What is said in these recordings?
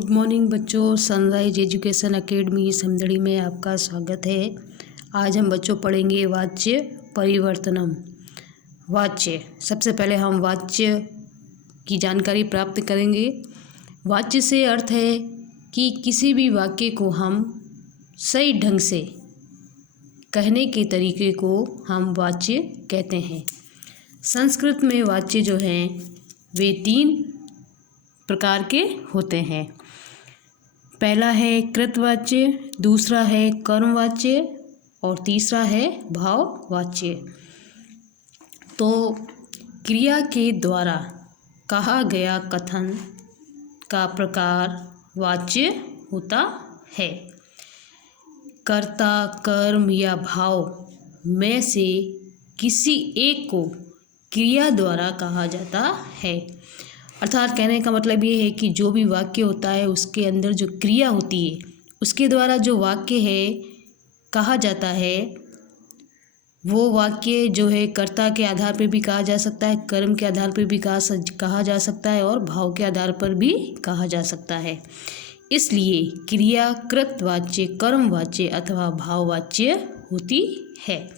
Good morning बच्चों, sunrise education academy Samdari में आपका स्वागत है। आज हम बच्चों पढ़ेंगे वाच्य परिवर्तनम। वाच्य, सबसे पहले हम वाच्य की जानकारी प्राप्त करेंगे। वाच्य से अर्थ है कि किसी भी वाक्य को हम सही ढंग से कहने के तरीके को हम वाच्य कहते हैं। संस्कृत में वाच्य जो हैं वे 3 प्रकार के होते हैं। पहला है कृतवाच्य, दूसरा है कर्मवाच्य और तीसरा है भाववाच्य। तो क्रिया के द्वारा कहा गया कथन का प्रकार वाच्य होता है। कर्ता, कर्म या भाव में से किसी एक को क्रिया द्वारा कहा जाता है। अर्थात कहने का मतलब ये है कि जो भी वाक्य होता है उसके अंदर जो क्रिया होती है उसके द्वारा जो वाक्य है कहा जाता है, वो वाक्य जो है कर्ता के आधार पर भी कहा जा सकता है, कर्म के आधार पर भी कहा जा सकता है और भाव के आधार पर भी कहा जा सकता है। इसलिए क्रिया कृतवाच्य, कर्मवाच्य अथवा भाववाच्य होती है।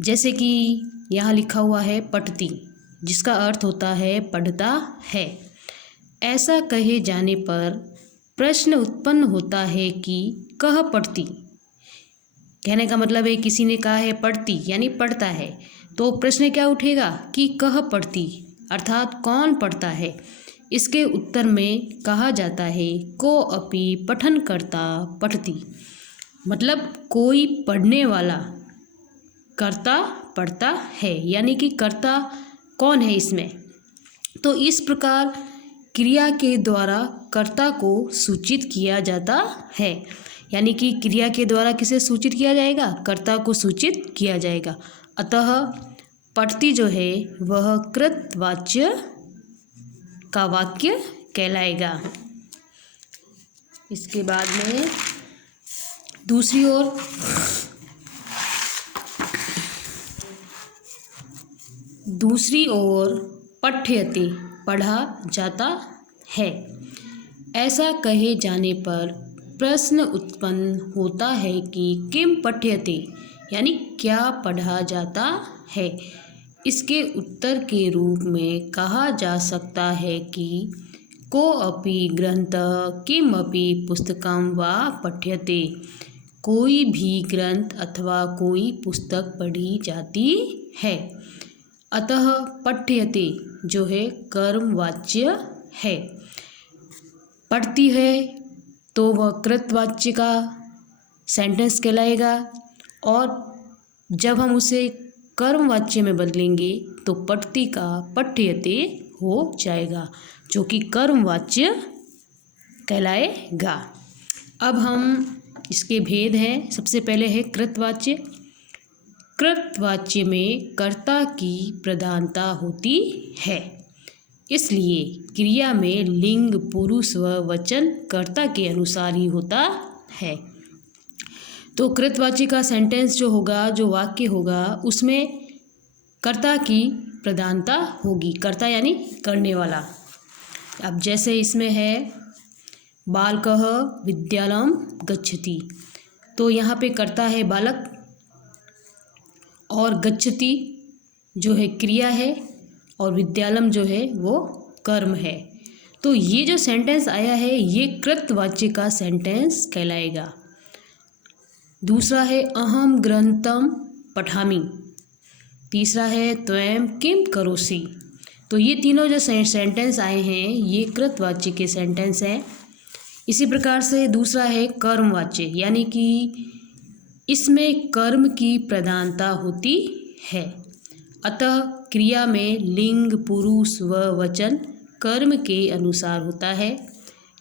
जैसे कि यहाँ लिखा हुआ है पठती, जिसका अर्थ होता है पढ़ता है। ऐसा कहे जाने पर प्रश्न उत्पन्न होता है कि कह पढ़ती। कहने का मतलब है किसी ने कहा है पढ़ती यानी पढ़ता है, तो प्रश्न क्या उठेगा कि कह पढ़ती, अर्थात कौन पढ़ता है। इसके उत्तर में कहा जाता है को अपि पठन करता पठती, मतलब कोई पढ़ने वाला कर्ता पढ़ता है, यानी कि कर्ता कौन है इसमें। तो इस प्रकार क्रिया के द्वारा कर्ता को सूचित किया जाता है, यानी कि क्रिया के द्वारा किसे सूचित किया जाएगा, कर्ता को सूचित किया जाएगा। अतः पठती जो है वह कृतवाच्य का वाक्य कहलाएगा। इसके बाद में दूसरी ओर पठ्यते पढ़ा जाता है। ऐसा कहे जाने पर प्रश्न उत्पन्न होता है कि किम पठ्यते, यानी क्या पढ़ा जाता है। इसके उत्तर के रूप में कहा जा सकता है कि को अपि ग्रंथः किम अपि पुस्तकं वा पठ्यते, कोई भी ग्रंथ अथवा कोई पुस्तक पढ़ी जाती है। अतः पठ्यते जो है कर्मवाच्य है। पढ़ती है तो वह कृतवाच्य का सेंटेंस कहलाएगा, और जब हम उसे कर्मवाच्य में बदलेंगे तो पठती का पठ्यते हो जाएगा, जो कि कर्मवाच्य कहलाएगा। अब हम इसके भेद हैं। सबसे पहले है कृतवाच्य। कृतवाच्य में कर्ता की प्रधानता होती है, इसलिए क्रिया में लिंग, पुरुष व वचन कर्ता के अनुसार ही होता है। तो कृतवाच्य का सेंटेंस जो होगा, जो वाक्य होगा, उसमें कर्ता की प्रधानता होगी। कर्ता यानी करने वाला। अब जैसे इसमें है बालकः विद्यालयं गच्छति, तो यहाँ पे कर्ता है बालक और गच्छति जो है क्रिया है और विद्यालयम जो है वो कर्म है। तो ये जो सेंटेंस आया है ये कृतवाच्य का सेंटेंस कहलाएगा। दूसरा है अहम ग्रंथम पठामि। तीसरा है त्वं किम करोसि। तो ये तीनों जो सेंटेंस आए हैं ये कृतवाच्य के सेंटेंस हैं। इसी प्रकार से दूसरा है कर्मवाच्य, यानी कि इसमें कर्म की प्रधानता होती है। अतः क्रिया में लिंग, पुरुष व वचन कर्म के अनुसार होता है।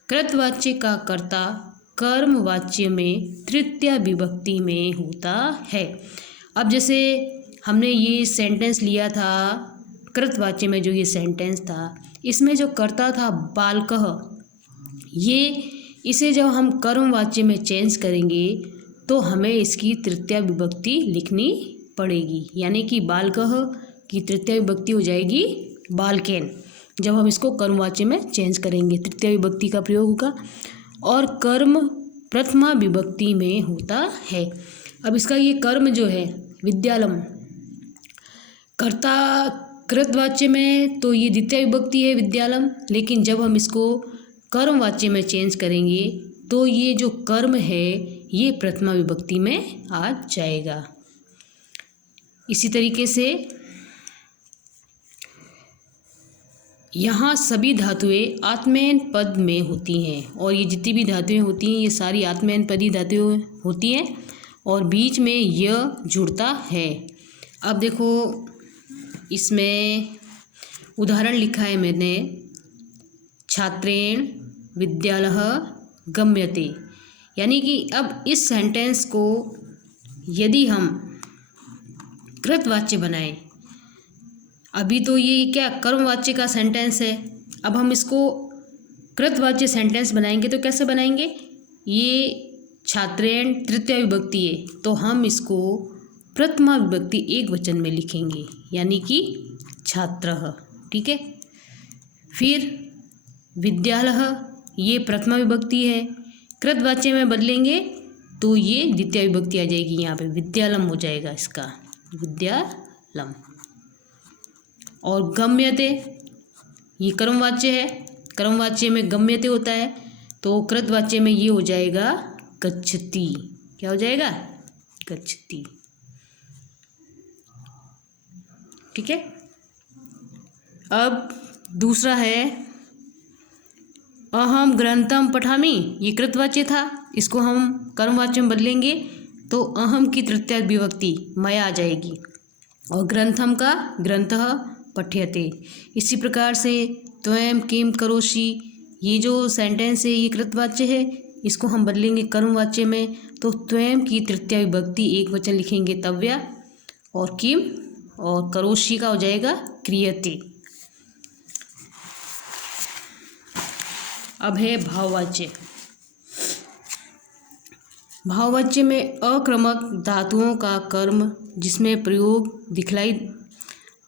कृतवाच्य का कर्ता कर्मवाच्य में तृतीय विभक्ति में होता है। अब जैसे हमने ये सेंटेंस लिया था कृतवाच्य में, जो ये सेंटेंस था इसमें जो कर्ता था बालकः, इसे जब हम कर्मवाच्य में चेंज करेंगे तो हमें इसकी तृतीय विभक्ति लिखनी पड़ेगी, यानी कि बालकः की तृतीय विभक्ति हो जाएगी बालकेन। जब हम इसको कर्मवाच्य में चेंज करेंगे तृतीय विभक्ति का प्रयोग होगा और कर्म प्रथमा विभक्ति में होता है। अब इसका ये कर्म जो है विद्यालम, कर्ता कृतवाच्य में तो ये द्वितीय विभक्ति है विद्यालम, लेकिन जब हम इसको कर्मवाच्य में चेंज करेंगे तो ये जो कर्म है ये प्रथमा विभक्ति में आ जाएगा। इसी तरीके से यहाँ सभी धातुएं आत्मनेय पद में होती हैं और ये जितनी भी धातुएं होती हैं ये सारी आत्मनेय पदी धातुएं होती हैं और बीच में य जुड़ता है। अब देखो इसमें उदाहरण लिखा है मैंने, छात्रेण विद्यालयः गम्यते, यानी कि अब इस सेंटेंस को यदि हम कृतवाच्य बनाएं, अभी तो ये क्या कर्मवाच्य का सेंटेंस है, अब हम इसको कृतवाच्य सेंटेंस बनाएंगे तो कैसे बनाएंगे, ये छात्रेण तृतीय विभक्ति है तो हम इसको प्रथमा विभक्ति एक वचन में लिखेंगे यानी कि छात्रः, ठीक है। फिर विद्यालयः ये प्रथमा विभक्ति है, कृतवाच्य में बदलेंगे तो ये द्वितीय विभक्ति आ जाएगी, यहाँ पे विद्यालम हो जाएगा इसका, विद्यालम। और गम्यते ये कर्मवाच्य है, कर्मवाच्य में गम्यते होता है तो कृतवाच्य में ये हो जाएगा गच्छति, क्या हो जाएगा, गच्छति, ठीक है। अब दूसरा है अहम ग्रंथम पठामि, ये कृतवाच्य था, इसको हम कर्मवाच्य में बदलेंगे तो अहम की तृतीय विभक्ति मया आ जाएगी और ग्रंथम का ग्रंथः पठ्यते। इसी प्रकार से त्वं किम करोषि, ये जो सेंटेंस है ये कृतवाच्य है, इसको हम बदलेंगे कर्मवाच्य में तो त्वं की तृतीय विभक्ति एक वचन लिखेंगे तव्या और किम और करोषि का हो जाएगा क्रियते। अब है भाववाच्य। भाववाच्य में अक्रमक धातुओं का कर्म जिसमें प्रयोग दिखलाई,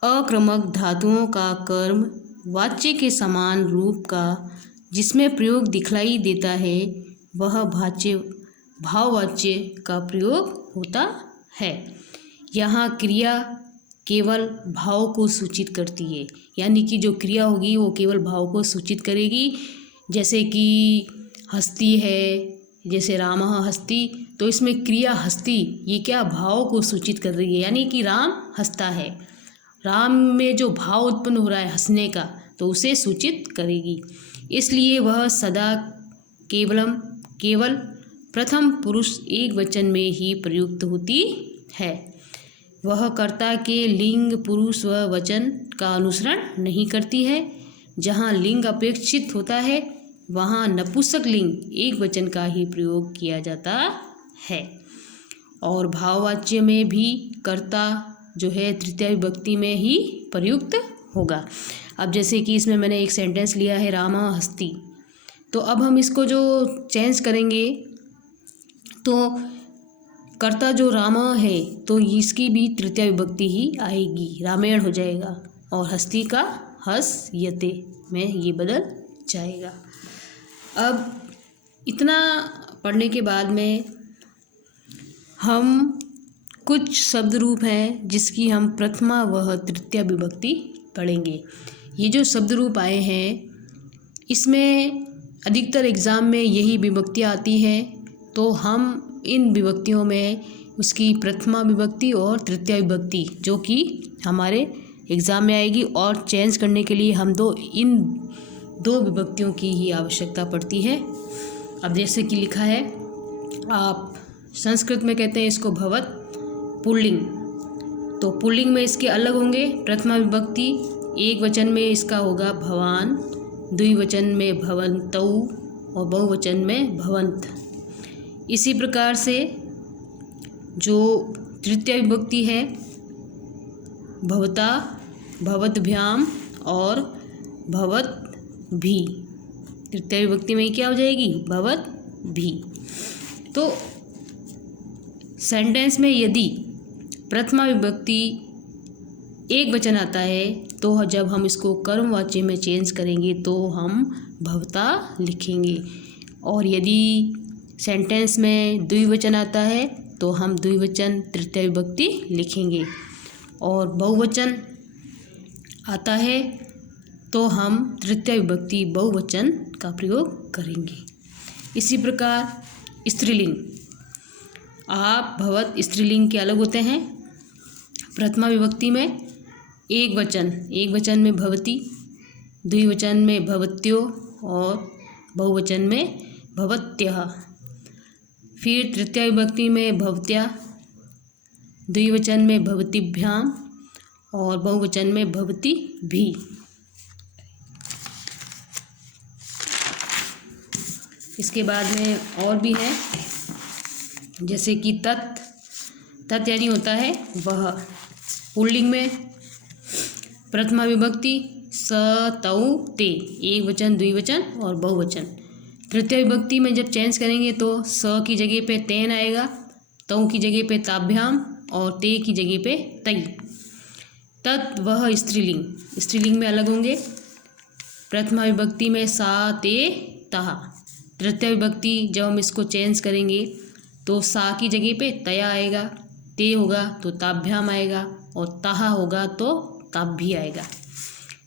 अक्रमक धातुओं का कर्म वाच्य के समान रूप का जिसमें प्रयोग दिखलाई देता है वह भाववाच्य का प्रयोग होता है। यहाँ क्रिया केवल भाव को सूचित करती है, यानी कि जो क्रिया होगी वो केवल भाव को सूचित करेगी। जैसे कि हस्ती है, जैसे रामः हस्ति, तो इसमें क्रिया हस्ति ये क्या भाव को सूचित कर रही है, यानी कि राम हंसता है, राम में जो भाव उत्पन्न हो रहा है हंसने का तो उसे सूचित करेगी। इसलिए वह सदा केवल प्रथम पुरुष एक वचन में ही प्रयुक्त होती है। वह कर्ता के लिंग पुरुष व वचन का अनुसरण नहीं करती है। जहाँ लिंग अपेक्षित होता है वहाँ नपुंसक लिंग एक वचन का ही प्रयोग किया जाता है। और भाववाच्य में भी कर्ता जो है तृतीय विभक्ति में ही प्रयुक्त होगा। अब जैसे कि इसमें मैंने एक सेंटेंस लिया है रामा हस्ती, तो अब हम इसको जो चेंज करेंगे तो कर्ता जो रामा है तो इसकी भी तृतीय विभक्ति ही आएगी, रामायण हो जाएगा और हस्ती का हस्यते में ये बदल जाएगा। अब इतना पढ़ने के बाद में हम कुछ शब्द रूप हैं जिसकी हम प्रथमा व तृतीय विभक्ति पढ़ेंगे। ये जो शब्द रूप आए हैं इसमें अधिकतर एग्ज़ाम में यही विभक्तियाँ आती हैं, तो हम इन विभक्तियों में उसकी प्रथमा विभक्ति और तृतीय विभक्ति जो कि हमारे एग्ज़ाम में आएगी और चेंज करने के लिए हम इन दो विभक्तियों की ही आवश्यकता पड़ती है। अब जैसे कि लिखा है, आप संस्कृत में कहते हैं इसको भवत पुल्लिंग, तो पुल्लिंग में इसके अलग होंगे प्रथमा विभक्ति, एक वचन में इसका होगा भवान, द्विवचन में भवन्तौ और बहुवचन में भवन्त। इसी प्रकार से जो तृतीय विभक्ति है भवता, भवद्भ्याम और भवद्भि, तृतीय विभक्ति में क्या हो जाएगी भवद्भि। तो सेंटेंस में यदि प्रथमा विभक्ति एक वचन आता है तो जब हम इसको कर्मवाच्य में चेंज करेंगे तो हम भवता लिखेंगे, और यदि सेंटेंस में द्विवचन आता है तो हम द्विवचन तृतीय विभक्ति लिखेंगे, और बहुवचन आता है तो हम तृतीय विभक्ति बहुवचन का प्रयोग करेंगे। इसी प्रकार स्त्रीलिंग, आप भवत स्त्रीलिंग के अलग होते हैं। प्रथमा विभक्ति में एक वचन में भवती, द्विवचन में भवत्यो और बहुवचन में भवत्यः। फिर तृतीय विभक्ति में भवत्या, द्विवचन में भवतीभ्याम और बहुवचन में भवती भी। इसके बाद में और भी हैं, जैसे कि तत् यानी होता है वह। पुल्लिंग में प्रथमा विभक्ति स तौ ते, एक वचन द्विवचन और बहुवचन। तृतीय विभक्ति में जब चेंज करेंगे तो स की जगह पे तेन आएगा, तौ की जगह पे ताभ्याम और ते की जगह पे तई। तत् वह स्त्रीलिंग में अलग होंगे। प्रथमा विभक्ति में सा ते तः। तृतीय विभक्ति जब हम इसको चेंज करेंगे तो सा की जगह पे तया आएगा, ते होगा तो ताभ्याम आएगा और तहा होगा तो ताभ्भी आएगा।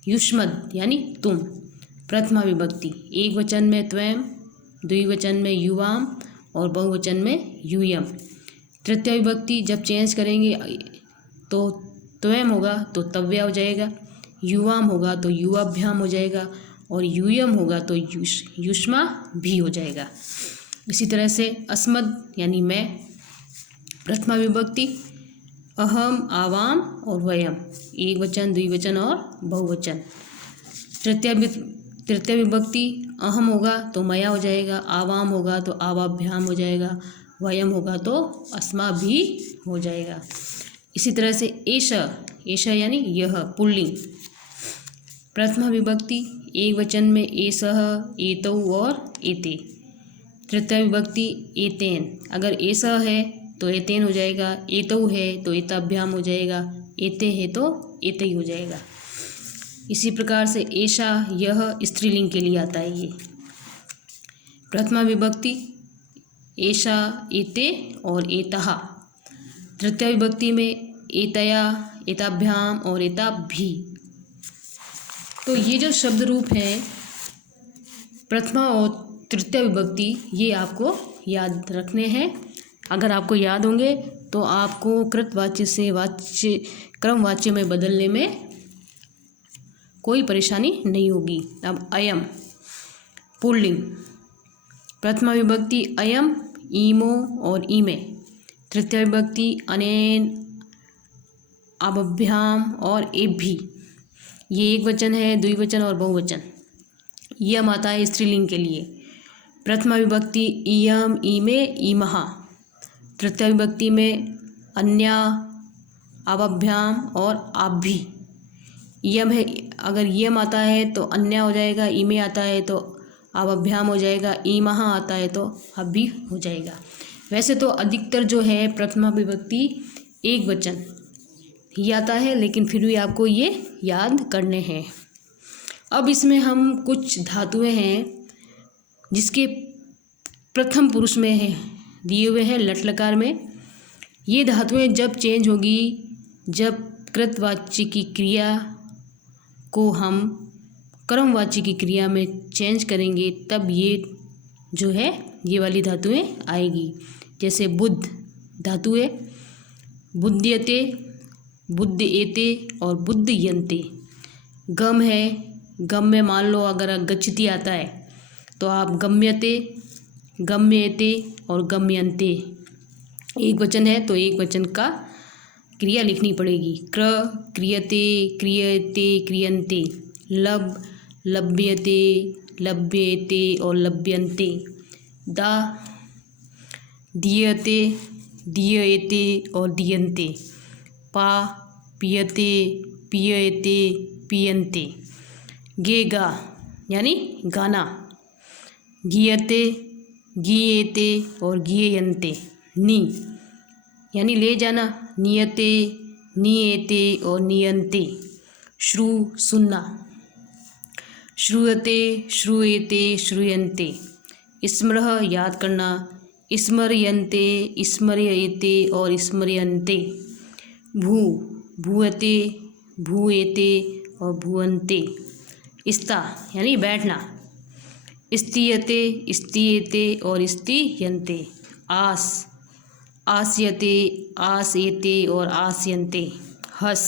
युष्मद् यानी तुम, प्रथमा विभक्ति एक वचन में त्वयं, द्विवचन में युवाम और बहुवचन में यूयम। तृतीय विभक्ति जब चेंज करेंगे तो त्वयं होगा तो तव्या हो जाएगा, युवाम होगा तो युवाभ्याम हो जाएगा और यूयम होगा तो युष्मा भी हो जाएगा। इसी तरह से अस्मद् यानी मैं, प्रथमा विभक्ति अहम, आवाम और वयम, एक वचन द्विवचन और बहुवचन। तृतीय विभक्ति अहम होगा तो मया हो जाएगा, आवाम होगा तो आवाभ्याम हो जाएगा, वयम होगा तो अस्मा भी हो जाएगा। इसी तरह से एष यानी यह, पुल्लिंग। प्रथमा विभक्ति एक वचन में एसह, एतौ और एते। तृतीय विभक्ति एतेन, अगर एसह है तो एतेन हो जाएगा, एतौ है तो एताभ्याम हो जाएगा, एते है तो एतई हो जाएगा। इसी प्रकार से एषा यह स्त्रीलिंग के लिए आता है। ये प्रथमा विभक्ति एषा, एते और एतः। तृतीय विभक्ति में एतया, एताभ्याम और एताभ्ही। तो ये जो शब्द रूप हैं प्रथमा और तृतीय विभक्ति, ये आपको याद रखने हैं। अगर आपको याद होंगे तो आपको कृतवाच्य से क्रमवाच्य में बदलने में कोई परेशानी नहीं होगी। अब अयम, पुल्लिंग। प्रथमा विभक्ति अयम, ईमो और ईमे। तृतीय विभक्ति अनेन, आभ्याम और एभी। ये एक वचन है, द्विवचन और बहुवचन। यम आता है स्त्रीलिंग के लिए। प्रथमा विभक्ति इयम, ईमे, ईमहा। तृतीय विभक्ति में अन्या, आभ्याम और आभ्भी। यम है, अगर यम आता है तो अन्या हो जाएगा, ईमे आता है तो आभ्याम हो जाएगा, ईमहा आता है तो अभी हो जाएगा। वैसे तो अधिकतर जो है प्रथमा विभक्ति एक वचन ही आता है, लेकिन फिर भी आपको ये याद करने हैं। अब इसमें हम कुछ धातुएं हैं जिसके प्रथम पुरुष में है दिए हुए हैं लट लकार में। ये धातुएं जब चेंज होगी, जब कृतवाच्य की क्रिया को हम कर्मवाच्य की क्रिया में चेंज करेंगे, तब ये जो है ये वाली धातुएं आएगी। जैसे बुद्ध धातु है, बुद्ध्यते, बुद्धएते और बुद्धयन्ते। गम है, गम में मान लो अगर गच्छति आता है तो आप गम्यते, गम्येते और गम्यन्ते। एक वचन है तो एक वचन का क्रिया लिखनी पड़ेगी। क्र, क्रियते, क्रियते, क्रियन्ते। लब, लभ्यते, लभ्येते और लभ्यन्ते। दा, दीयते, दीयेते और दीयन्ते। पा, पियते, पियेते, पियन्ते। गेगा यानी गाना। गीयते, गीयेते और गीयन्ते। नी यानी ले जाना। नियते, नियते और नियंते। श्रु सुनना, श्रूयते श्रूयेते श्रूयन्ते। स्मरः याद करना, स्मर्यन्ते स्मर्येते और स्मर्यन्ते। भू भूयते भूयेते और भूयन्ते। स्था यानी बैठना, स्तीयते स्तीयेते और स्तीयन्ते। आस आस्यते आस्येते और आस्यन्ते। हस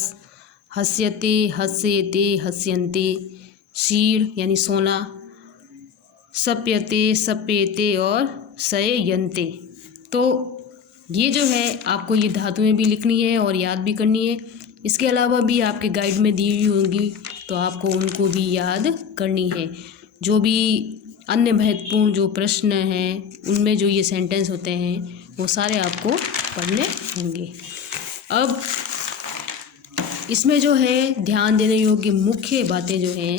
हस्यते हस्येते हस्यन्ते। शीर यानी सोना, सप्यते सप्येते और शययन्ते। तो ये जो है आपको ये धातुएं भी लिखनी है और याद भी करनी है। इसके अलावा भी आपके गाइड में दी हुई होंगी तो आपको उनको भी याद करनी है। जो भी अन्य महत्वपूर्ण जो प्रश्न हैं उनमें जो ये सेंटेंस होते हैं वो सारे आपको पढ़ने होंगे। अब इसमें जो है ध्यान देने योग्य मुख्य बातें जो हैं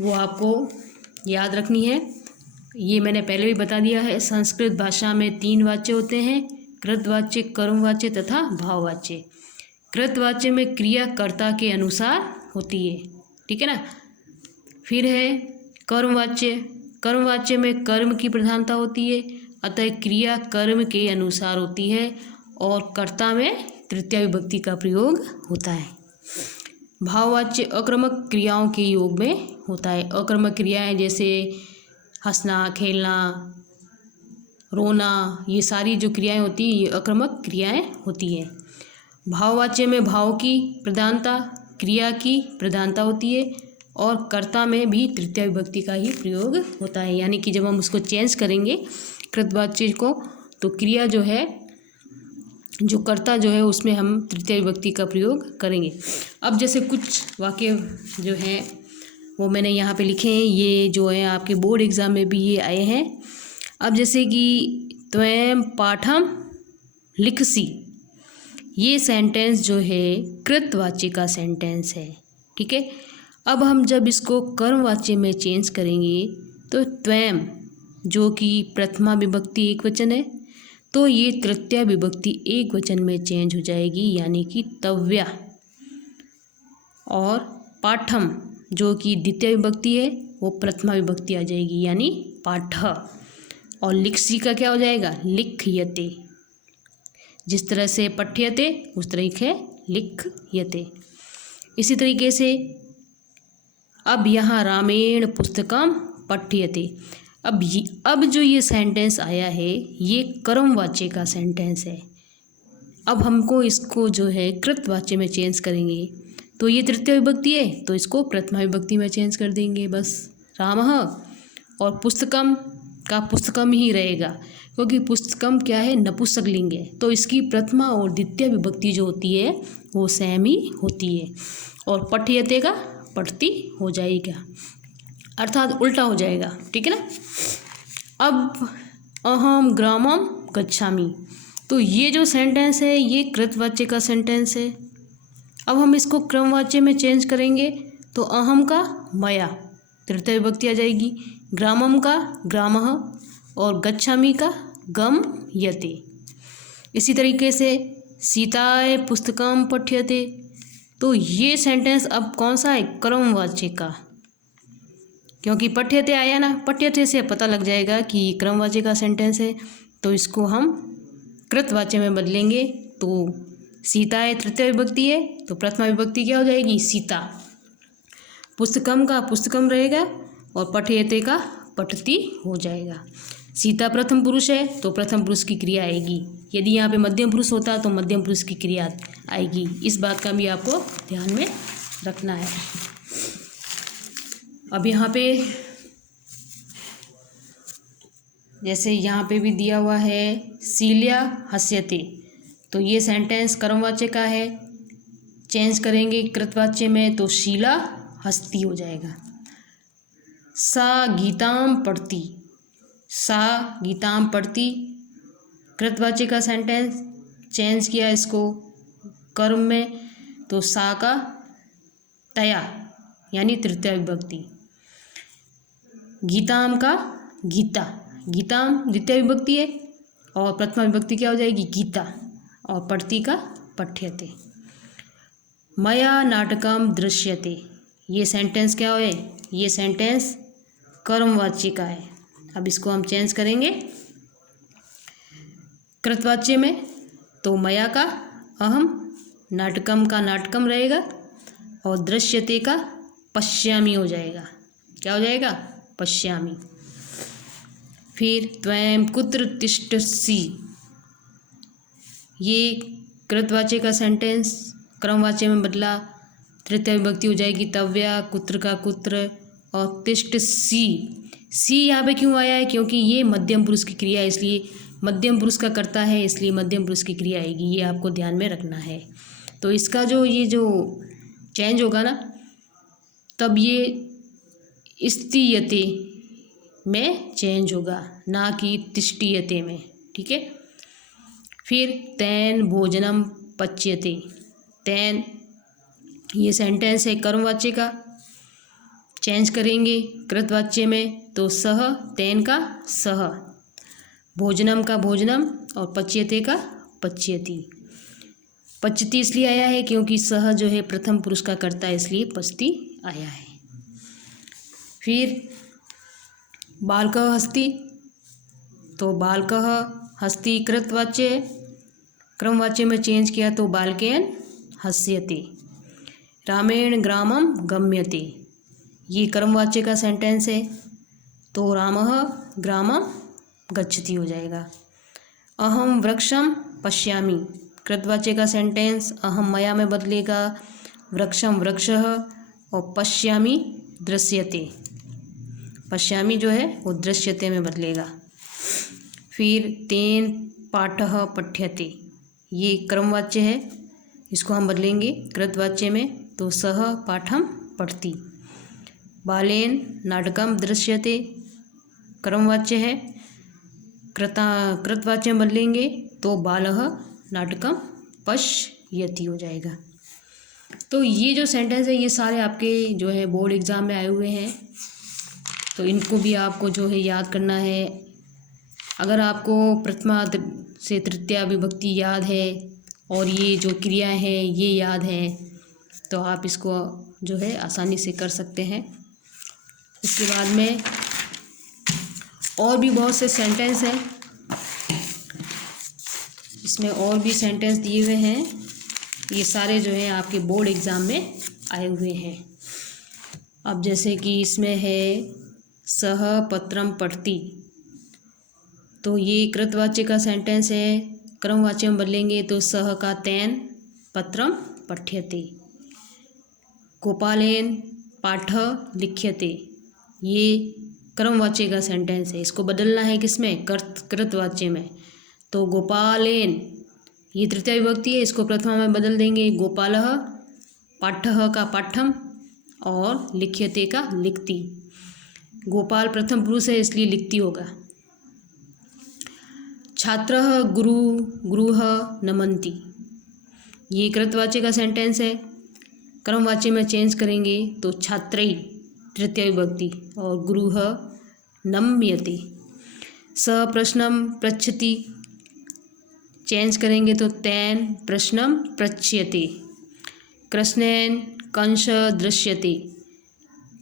वो आपको याद रखनी है। ये मैंने पहले भी बता दिया है। संस्कृत भाषा में 3 वाच्य होते हैं, कृतवाच्य, कर्मवाच्य तथा भाववाच्य। कृतवाच्य में क्रिया कर्ता के अनुसार होती है, ठीक है ना। फिर है कर्मवाच्य, कर्मवाच्य में कर्म की प्रधानता होती है, अतः क्रिया कर्म के अनुसार होती है और कर्ता में तृतीया विभक्ति का प्रयोग होता है। भाववाच्य अकर्मक क्रियाओं के योग में होता है। अकर्मक क्रियाएं जैसे हंसना, खेलना, रोना, ये सारी जो क्रियाएं होती हैं ये अकर्मक क्रियाएं होती हैं। भाववाच्य में भाव की प्रधानता, क्रिया की प्रधानता होती है और कर्ता में भी तृतीया विभक्ति का ही प्रयोग होता है। यानी कि जब हम उसको चेंज करेंगे कृतवाच्य को तो क्रिया जो है, जो कर्ता जो है उसमें हम तृतीया विभक्ति का प्रयोग करेंगे। अब जैसे कुछ वाक्य जो हैं वो मैंने यहाँ पे लिखे हैं, ये जो है आपके बोर्ड एग्ज़ाम में भी ये आए हैं। अब जैसे कि त्वं पाठम लिखसी, ये सेंटेंस जो है कृतवाच्य का सेंटेंस है, ठीक है। अब हम जब इसको कर्मवाच्य में चेंज करेंगे तो त्वं जो कि प्रथमा विभक्ति एकवचन है तो ये तृतीया विभक्ति एकवचन में चेंज हो जाएगी, यानी कि तव्या। और पाठम जो कि द्वितीय विभक्ति है वो प्रथमा विभक्ति आ जाएगी, यानी पाठ। और लिखसी का क्या हो जाएगा, लिख्यते। जिस तरह से पठ्यते उस तरीके लिख्यते। इसी तरीके से अब यहाँ रामेण पुस्तकम पठ्यते। अब जो ये सेंटेंस आया है ये कर्मवाच्य का सेंटेंस है। अब हमको इसको जो है कृतवाच्य में चेंज करेंगे तो ये तृतीय विभक्ति है तो इसको प्रथमा विभक्ति में चेंज कर देंगे बस। रामः और पुस्तकम का पुस्तकम ही रहेगा, क्योंकि पुस्तकम क्या है, नपुंसकलिंग है, तो इसकी प्रथमा और द्वितीय विभक्ति जो होती है वो सेम ही होती है। और पठ्यते का पठती हो जाएगा, अर्थात उल्टा हो जाएगा, ठीक है ना। अब अहम ग्रामम गच्छामि, तो ये जो सेंटेंस है ये कृतवाच्य का सेंटेंस है। अब हम इसको क्रमवाच्य में चेंज करेंगे तो अहम का मया तृतीय विभक्ति आ जाएगी, ग्रामम का ग्रामः और गच्छामि का गम यते। इसी तरीके से सीताय पुस्तकम पठ्यते, तो ये सेंटेंस अब कौन सा है, क्रमवाच्य का, क्योंकि पठ्यते आया ना, पठ्यते से पता लग जाएगा कि क्रमवाच्य का सेंटेंस है। तो इसको हम कृतवाच्य में बदलेंगे तो सीताय तृतीय विभक्ति है तो प्रथमा विभक्ति क्या हो जाएगी, सीता। पुस्तकम का पुस्तकम रहेगा और पठ्यते का पठती हो जाएगा। सीता प्रथम पुरुष है तो प्रथम पुरुष की क्रिया आएगी, यदि यहाँ पे मध्यम पुरुष होता तो मध्यम पुरुष की क्रिया आएगी। इस बात का भी आपको ध्यान में रखना है। अब यहाँ पे जैसे यहाँ पे भी दिया हुआ है शील्या हस्यते, तो ये सेंटेंस कर्मवाच्य का है, चेंज करेंगे कृतवाच्य में तो शीला हस्ती हो जाएगा। सा गीताम पढ़ती, सा गीताम पढ़ती कृतवाच्य का सेंटेंस, चेंज किया इसको कर्म में तो सा का तया यानी तृतीय विभक्ति। गीताम का गीता, गीताम द्वितीय विभक्ति है और प्रथमा विभक्ति क्या हो जाएगी, गीता, और पढ़ती का पठ्यते। मया नाटकम दृश्यते, ये सेंटेंस क्या है? ये सेंटेंस कर्मवाच्य का है। अब इसको हम चेंज करेंगे कृतवाच्य में। तो मया का अहम, नाटकम का नाटकम रहेगा और दृश्यते का पश्यामि हो जाएगा। क्या हो जाएगा? पश्यामि। फिर त्वं कुत्र तिष्ठसि, ये कृतवाच्य का सेंटेंस क्रमवाच्य में बदला, तृतीय विभक्ति हो जाएगी तव्या, कुत्र का कुत्र, और तिष्ठसि। सी यहाँ पे क्यों आया है? क्योंकि ये मध्यम पुरुष की क्रिया है, इसलिए मध्यम पुरुष का करता है, इसलिए मध्यम पुरुष की क्रिया आएगी। ये आपको ध्यान में रखना है। तो इसका ये जो चेंज होगा ना, तब ये स्तीयते में चेंज होगा, ना कि तिष्ठीयते में। ठीक है। फिर तेन भोजनम पच्यते, तेन ये सेंटेंस है कर्मवाच्य का, चेंज करेंगे कृतवाच्य में। तो सह, तेन का सह, भोजनम का भोजनम, और पच्यते का पच्यति। पच्यति इसलिए आया है क्योंकि सह जो है प्रथम पुरुष का करता है, इसलिए पचति आया है। फिर बालकः हस्ति, तो बालकः हस्ति कृतवाच्य है, क्रमवाच्य में चेंज किया तो बालकेन हस्यते। रामेण ग्रामम गम्यते, ये कर्मवाच्य का सेंटेंस है, तो रामः ग्रामम गच्छति हो जाएगा। अहम वृक्षम पश्यामि, कृतवाच्य का सेंटेंस अहम मया में बदलेगा, वृक्षम वृक्षः, और पश्यामि दृश्यते, पश्यामि जो है वो दृश्यते में बदलेगा। फिर तेन पाठः पठ्यते, ये क्रमवाच्य है, इसको हम बदलेंगे कृतवाच्य में, तो सह पाठम पठति। बालेन नाटकम दृश्यते, क्रमवाच्य है, कृतवाच्य में बदलेंगे तो बालः नाटकम पश्यति हो जाएगा। तो ये जो सेंटेंस है ये सारे आपके जो है बोर्ड एग्ज़ाम में आए हुए हैं, तो इनको भी आपको जो है याद करना है। अगर आपको प्रथमा से तृतीया विभक्ति याद है और ये जो क्रियाएं हैं ये याद हैं, तो आप इसको जो है आसानी से कर सकते हैं। इसके बाद में और भी बहुत से सेंटेंस हैं, इसमें और भी सेंटेंस दिए हुए हैं, ये सारे जो हैं आपके बोर्ड एग्ज़ाम में आए हुए हैं। अब जैसे कि इसमें है सह पत्रम पठति, तो ये कृतवाच्य का सेंटेंस है, क्रमवाच्य में बदलेंगे तो सह का तेन पत्रम पठ्यते। गोपालेन पाठ लिख्यते, ये क्रमवाच्य का सेंटेंस है, इसको बदलना है किसमें? कृतवाच्य में। तो गोपालेन ये तृतीय विभक्ति है, इसको प्रथमा में बदल देंगे, गोपालः, पाठः का पाठम, और लिख्यते का लिखति। गोपाल प्रथम पुरुष है इसलिए लिखती होगा। छात्रः गुरु गुरुः नमन्ति, ये कृतवाच्य का सेंटेंस है, क्रमवाच्य में चेंज करेंगे तो छात्रै तृतीय विभक्ति, और गुरुः नम्यते। स प्रश्नम पृच्छति, चेंज करेंगे तो तेन प्रश्नम पृच्छ्यते। कृष्णेन कंस दृश्यते,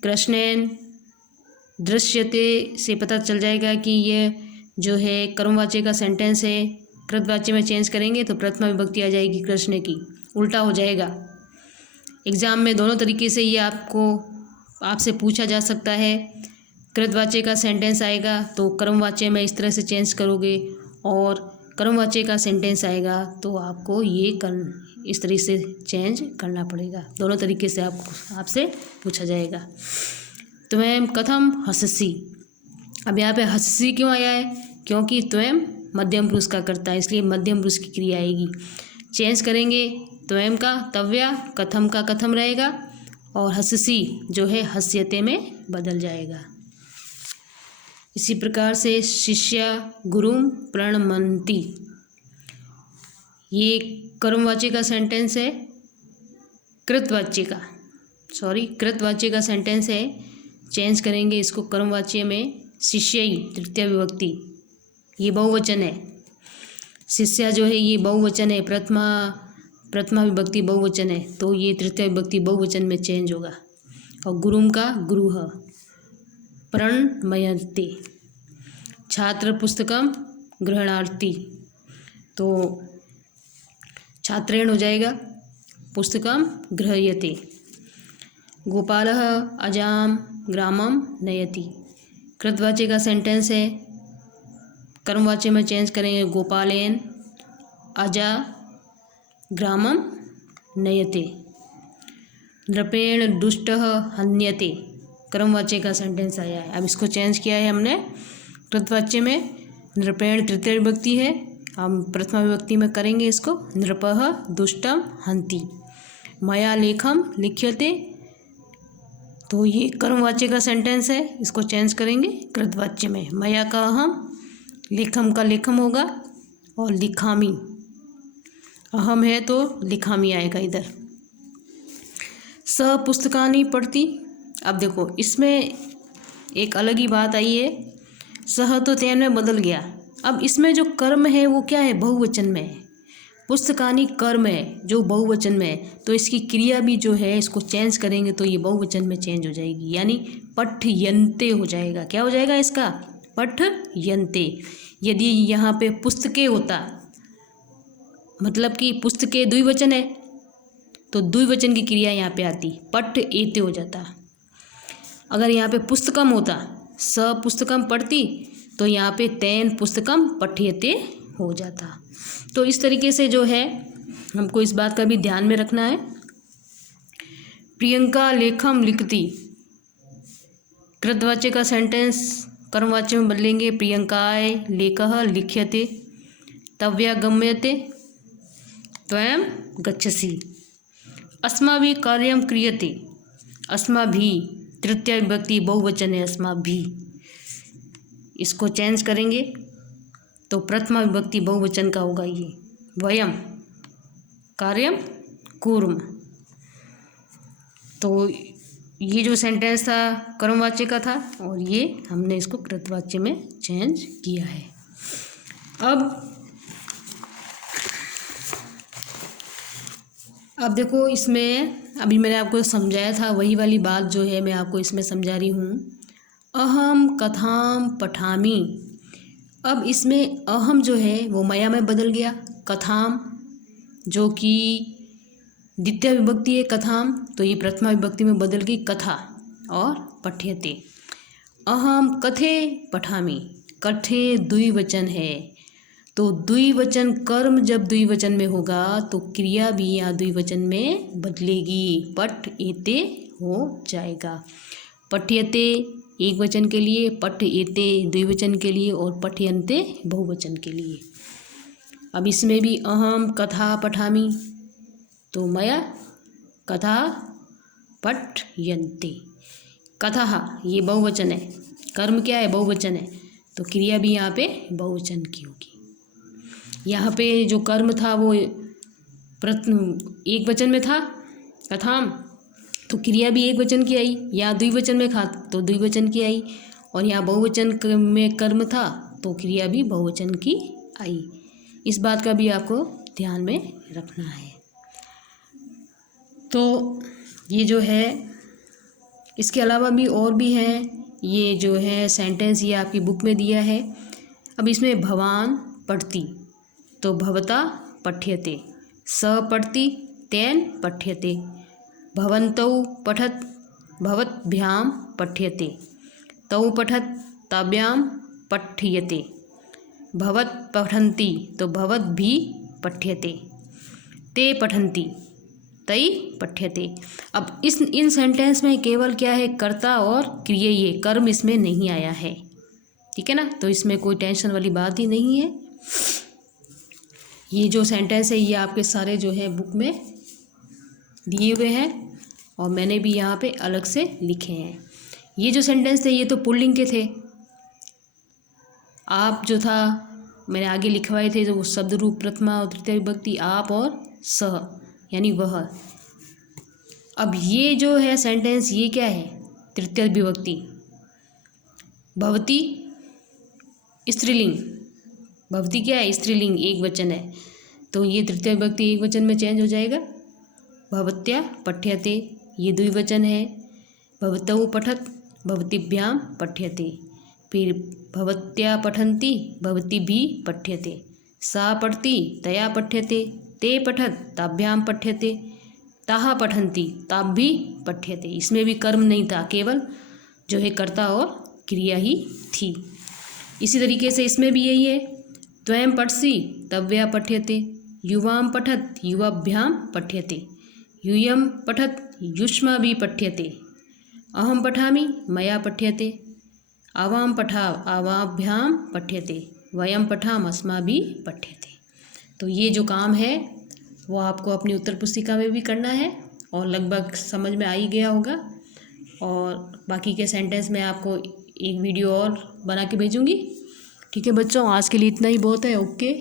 कृष्णेन दृश्यते से पता चल जाएगा कि ये जो है कर्मवाच्य का सेंटेंस है, कृतवाच्य में चेंज करेंगे तो प्रथमा विभक्ति आ जाएगी कृष्ण की, उल्टा हो जाएगा। एग्ज़ाम में दोनों तरीके से ये आपसे पूछा जा सकता है। कृतवाच्य का सेंटेंस आएगा तो कर्मवाच्य में इस तरह से चेंज करोगे, और कर्मवाच्य का सेंटेंस आएगा तो आपको ये इस तरीके से चेंज करना पड़ेगा। दोनों तरीके से आपसे पूछा जाएगा। त्वं कथम हससि, अब यहाँ पे हससि क्यों आया है? क्योंकि त्वं मध्यम पुरुष का करता है, इसलिए मध्यम पुरुष की क्रिया आएगी। चेंज करेंगे त्वं का तव्या, कथम का कथम रहेगा, और हससि जो है हस्यते में बदल जाएगा। इसी प्रकार से शिष्या गुरुम प्रणमन्ति, ये कर्मवाच्य का सेंटेंस है, कृतवाच्य का सेंटेंस है, चेंज करेंगे इसको कर्मवाच्य में, शिष्यै तृतीय विभक्ति, ये बहुवचन है। शिष्या जो है ये बहुवचन है, प्रथमा प्रथमा विभक्ति बहुवचन है तो ये तृतीय विभक्ति बहुवचन में चेंज होगा। और गुरुम का गुरुः, प्रणमयन्ते, छात्र पुस्तकम गृह्णाति तो छात्रेण हो जाएगा, पुस्तकम गृह्यते। गोपालः अजाम ग्रामम नयति, कृतवाच्य का सेंटेंस है, कर्मवाच्य में चेंज करेंगे, गोपालेन अजा ग्रामम नयते। नृपेण दुष्टः हन्यते, कर्मवाच्य का सेंटेंस आया है। अब इसको चेंज किया है हमने कृतवाच्य में। नृपेण तृतीय विभक्ति है, हम प्रथमा विभक्ति में करेंगे इसको, नृपः दुष्टम हन्ति। मया लेखम लिख्यते तो ये कर्मवाच्य का सेंटेंस है, इसको चेंज करेंगे कृतवाच्य में। मया का अहम, लेखम का लेखम होगा और लिखामी, अहम है तो लिखामी आएगा इधर। स पुस्तकानि पढ़ती, अब देखो इसमें एक अलग ही बात आई है, सह तो तेन में बदल गया। अब इसमें जो कर्म है वो क्या है, बहुवचन में है। पुस्तकानि कर्म है जो बहुवचन में है, तो इसकी क्रिया भी जो है इसको चेंज करेंगे तो ये बहुवचन में चेंज हो जाएगी, यानी पठयन्ते हो जाएगा। क्या हो जाएगा इसका, पठयन्ते। यदि यहाँ पे पुस्तकें होता, मतलब कि पुस्तकें द्विवचन है तो द्विवचन की क्रिया यहाँ पे आती, पठ एते हो जाता। अगर यहाँ पे पुस्तकम होता, स पुस्तकम पढ़ती, तो यहाँ पे तेन पुस्तकम पठ्यते हो जाता। तो इस तरीके से जो है हमको इस बात का भी ध्यान में रखना है। प्रियंका लेखम लिखती, कृतवाच्य का सेंटेंस कर्मवाच्य में बदलेंगे, प्रियंकाय लेखः लिख्यते, तव्या गम्यते, त्वयं गच्छसि। अस्माभिः कार्यं क्रियते, अस्माभिः तृतीय विभक्ति बहुवचन है, अस्माभिः, इसको चेंज करेंगे तो प्रथमा विभक्ति बहुवचन का होगा ये, वयम कार्यम कुर्म। तो ये जो सेंटेंस था कर्मवाच्य का था और ये हमने इसको कृतवाच्य में चेंज किया है। अब देखो इसमें अभी मैंने आपको समझाया था वही वाली बात जो है मैं आपको इसमें समझा रही हूँ। अहम कथाम पठामि, अब इसमें अहम जो है वो मया में बदल गया, कथाम जो कि द्वितीय विभक्ति है कथाम, तो ये प्रथमा विभक्ति में बदल गई कथा, और पठ्यते। अहम कथे पठामि, कथे द्विवचन है तो द्विवचन कर्म जब द्विवचन में होगा तो क्रिया भी यहाँ द्विवचन में बदलेगी, पठ एते हो जाएगा। पठ्यते एक वचन के लिए, पठ एते द्विवचन के लिए और पठयन्ते बहुवचन के लिए। अब इसमें भी अहम कथा पठामि तो मया कथा पठयन्ते। कथा ये बहुवचन है, कर्म क्या है बहुवचन है, तो क्रिया भी यहाँ पे बहुवचन की होगी। यहाँ पे जो कर्म था वो एक वचन में था कथाम, तो क्रिया भी एक वचन की आई, यहाँ द्विवचन में था तो द्विवचन की आई, और यहाँ बहुवचन में कर्म था तो क्रिया भी बहुवचन की आई। इस बात का भी आपको ध्यान में रखना है। तो ये जो है इसके अलावा भी और भी हैं, ये जो है सेंटेंस ये आपकी बुक में दिया है। अब इसमें भवान पढ़ती तो भवता पठ्यते, स पढ़ती तेन पठ्यते, भवन्तौ पठत भवद्भ्याम पठ्यते, तौ पठत ताभ्यां पठ्यते, भवत पठन्ति तो भवद्भिः पठ्यते, ते पठन्ति तै पठ्यते। अब इन सेंटेंस में केवल क्या है, कर्ता और क्रिया, ये कर्म इसमें नहीं आया है, ठीक है ना, तो इसमें कोई टेंशन वाली बात ही नहीं है। ये जो सेंटेंस है ये आपके सारे जो है बुक में दिए हुए हैं और मैंने भी यहाँ पे अलग से लिखे हैं। ये जो सेंटेंस थे ये तो पुल्लिंग के थे, आप जो था मैंने आगे लिखवाए थे जो शब्द रूप प्रथमा और तृतीय विभक्ति आप और सह यानी वह। अब ये जो है सेंटेंस ये क्या है, तृतीय विभक्ति, भवती स्त्रीलिंग, भवती क्या है स्त्रीलिंग एक वचन है, तो ये तृतीय विभक्ति एक वचन में चेंज हो जाएगा। भवत्या पठ्यते ये द्विवचन है। भवतौ पठत भवतीभ्याम पठ्यते। फिर भवत्या पठन्ति भवतीभिः पठ्यते। सा पठति तया पठ्यते। ते पठत ताभ्याम पठ्यते। ताः पठन्ति ताभ्भिः पठ्यते। इसमें भी कर्म नहीं था, केवल जो है कर्ता और क्रिया ही थी। इसी तरीके से इसमें भी यही है। त्वयं पठसि तव्या पठ्यते। युवां पठत युवाभ्याम पठ्यते। यूयं पठत युष्माभिः पठ्यते। अहं पठामि मया पठ्यते। आवां पठा आवाभ्याम पठ्यते। वयं पठाम अस्माभिः पठ्यते। तो ये जो काम है वो आपको अपनी उत्तर पुस्तिका में भी करना है और लगभग समझ में आ ही गया होगा। और बाकी के सेंटेंस मैं आपको एक वीडियो और बना के भेजूँगी। ठीक है बच्चों, आज के लिए इतना ही बहुत है। ओके।